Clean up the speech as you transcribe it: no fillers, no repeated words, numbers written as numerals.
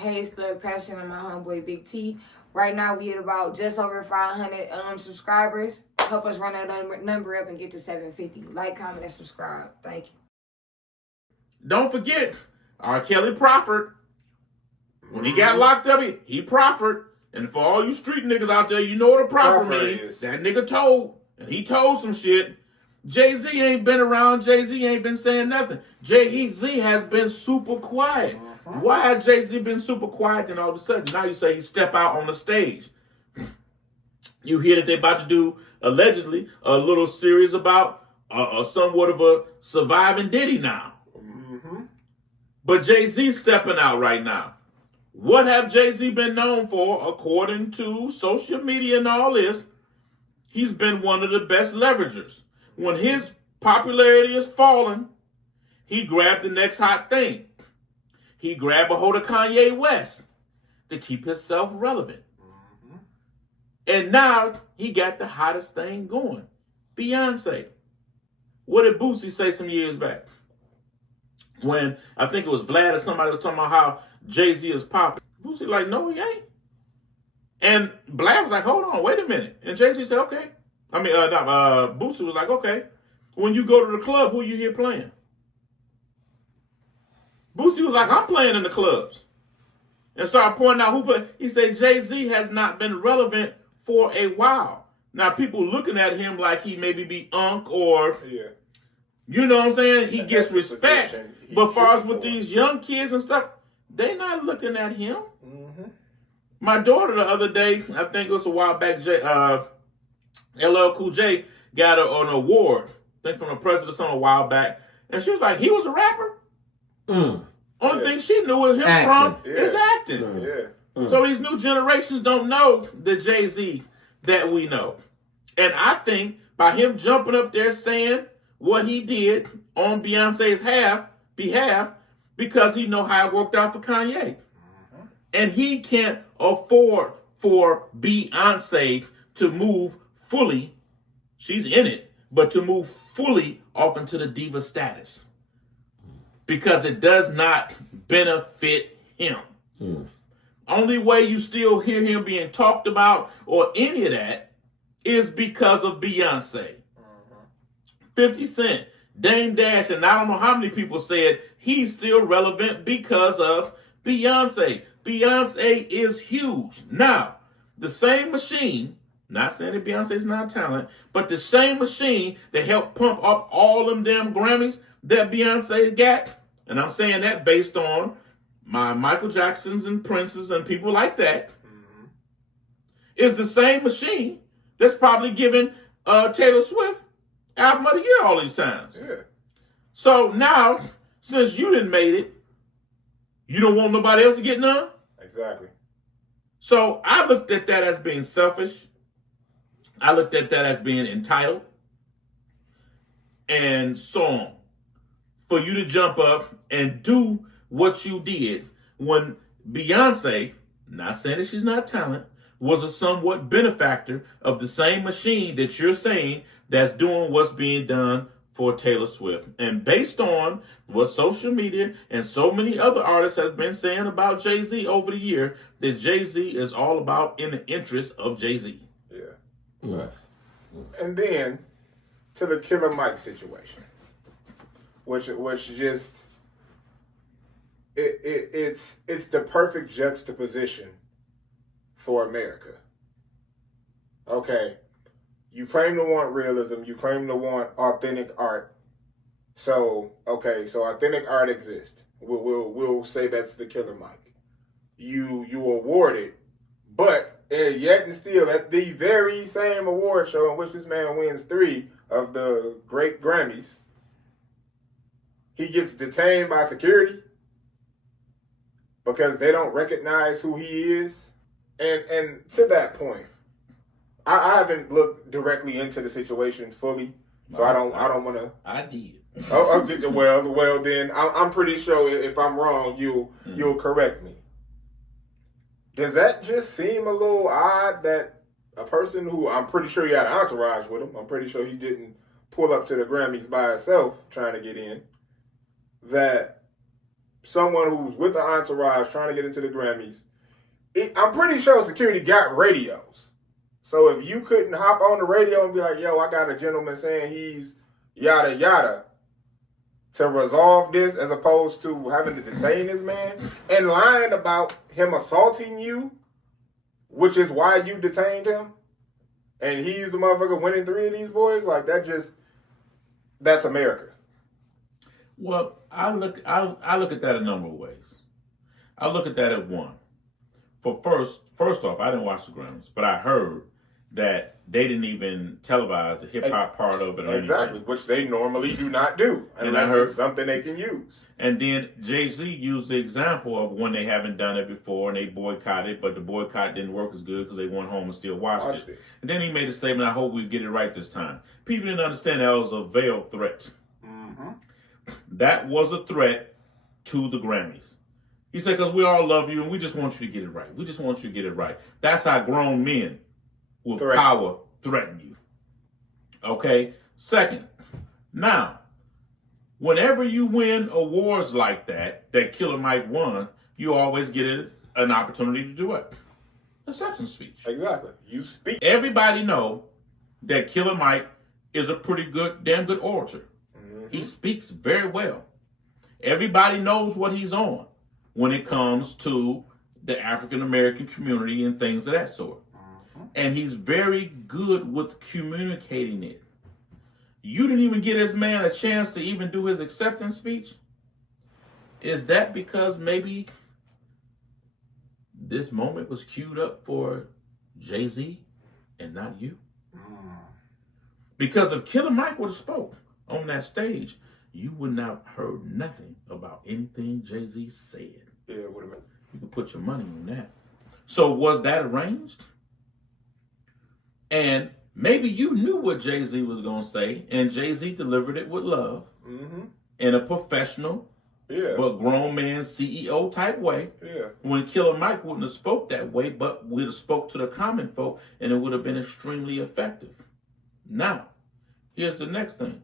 Hey, it's the passion of my homeboy Big T. Right now we at about just over 500 subscribers. Help us run that number up and get to 750. Like, comment, and subscribe. Thank you. Don't forget, R. Kelly proffered. When he got locked up, he proffered. And for all you street niggas out there, you know what a proffer means. That nigga told. And he told some shit. Jay-Z ain't been around. Jay-Z ain't been saying nothing. Jay-Z has been super quiet. Why has Jay-Z been super quiet? Then all of a sudden, now you say he step out on the stage. You hear that they about to do, allegedly, a little series about somewhat of a surviving Diddy now. But Jay-Z stepping out right now. What have Jay-Z been known for? According to social media and all this, he's been one of the best leveragers. When his popularity is falling, he grabbed the next hot thing. He grabbed a hold of Kanye West to keep himself relevant. And now he got the hottest thing going. Beyonce. What did Boosie say some years back? When I think it was Vlad or somebody was talking about how Jay-Z is popping. Boosie like, no, he ain't. And Vlad was like, hold on, wait a minute. And Jay-Z said, okay. Boosie was like, okay. When you go to the club, who you hear playing? Boosie was like, I'm playing in the clubs. And started pointing out who played. He said Jay-Z has not been relevant for a while. Now, people looking at him like he maybe be unk or, you know what I'm saying? He gets respect. But far as with these young kids and stuff, they not looking at him. My daughter the other day, I think it was a while back, LL Cool J got an award, I think from the president some a while back. And she was like, he was a rapper? Only thing she knew of him from is acting. So these new generations don't know the Jay-Z that we know. And I think by him jumping up there saying what he did on Beyonce's behalf, because he know how it worked out for Kanye. And he can't afford for Beyonce to move fully, she's in it, but to move fully off into the diva status. Because it does not benefit him. Only way you still hear him being talked about or any of that is because of Beyonce. 50 Cent, Dame Dash, and I don't know how many people said he's still relevant because of Beyonce. Beyonce is huge. Now, the same machine, not saying that Beyonce's not talent, but the same machine that helped pump up all them damn Grammys that Beyonce got, and I'm saying that based on my Michael Jacksons and Princes and people like that, is the same machine that's probably giving Taylor Swift Album of the Year all these times. So now, since you didn't made it, you don't want nobody else to get none? Exactly. So I looked at that as being selfish. I looked at that as being entitled. And so on. For you to jump up and do what you did when Beyonce, not saying that she's not talent, was a somewhat benefactor of the same machine that you're saying that's doing what's being done for Taylor Swift. And based on what social media and so many other artists have been saying about Jay-Z over the year, that Jay-Z is all about in the interest of Jay-Z. And then to the Killer Mike situation, which just it's the perfect juxtaposition for America. Okay, you claim to want realism, you claim to want authentic art. So authentic art exists. We'll say that's the Killer Mike. You award it, but yet and still at the very same award show in which this man wins 3 of the great Grammys, he gets detained by security because they don't recognize who he is. And to that point, I haven't looked directly into the situation fully, so I don't want to. I did. Well, then I'm pretty sure if I'm wrong, you'll correct me. Does that just seem a little odd that a person who I'm pretty sure he had an entourage with him, I'm pretty sure he didn't pull up to the Grammys by himself trying to get in, that someone who's with the entourage trying to get into the Grammys, I'm pretty sure security got radios. So if you couldn't hop on the radio and be like, yo, I got a gentleman saying he's yada yada, to resolve this as opposed to having to detain this man and lying about him assaulting you, which is why you detained him, and he's the motherfucker winning 3 of these boys, like that's America. Well, I look at that a number of ways. I look at that at one. First off, I didn't watch the Grammys, but I heard that they didn't even televise the hip hop part of it. Or exactly, anything. which they normally do not do, unless it's something they can use. And then Jay-Z used the example of when they haven't done it before and they boycotted, but the boycott didn't work as good because they went home and still watched it. And then he made a statement, I hope we get it right this time. People didn't understand that was a veiled threat. Mm-hmm. That was a threat to the Grammys. He said, because we all love you and we just want you to get it right. We just want you to get it right. That's how grown men with power threaten you. Okay? Second, now, whenever you win awards like that Killer Mike won, you always get an opportunity to do it. Acceptance speech. Exactly. You speak. Everybody know that Killer Mike is a damn good orator. Mm-hmm. He speaks very well. Everybody knows what he's on when it comes to the African American community and things of that sort. And he's very good with communicating it. You didn't even get this man a chance to even do his acceptance speech? Is that because maybe this moment was queued up for Jay-Z and not you? Because if Killer Mike would have spoke on that stage, you would not have heard nothing about anything Jay-Z said. Yeah, it would have been. You can put your money on that. So was that arranged? And maybe you knew what Jay-Z was going to say, and Jay-Z delivered it with love in a professional, but grown man CEO type way. Yeah. When Killer Mike wouldn't have spoke that way, but would have spoke to the common folk, and it would have been extremely effective. Now, here's the next thing.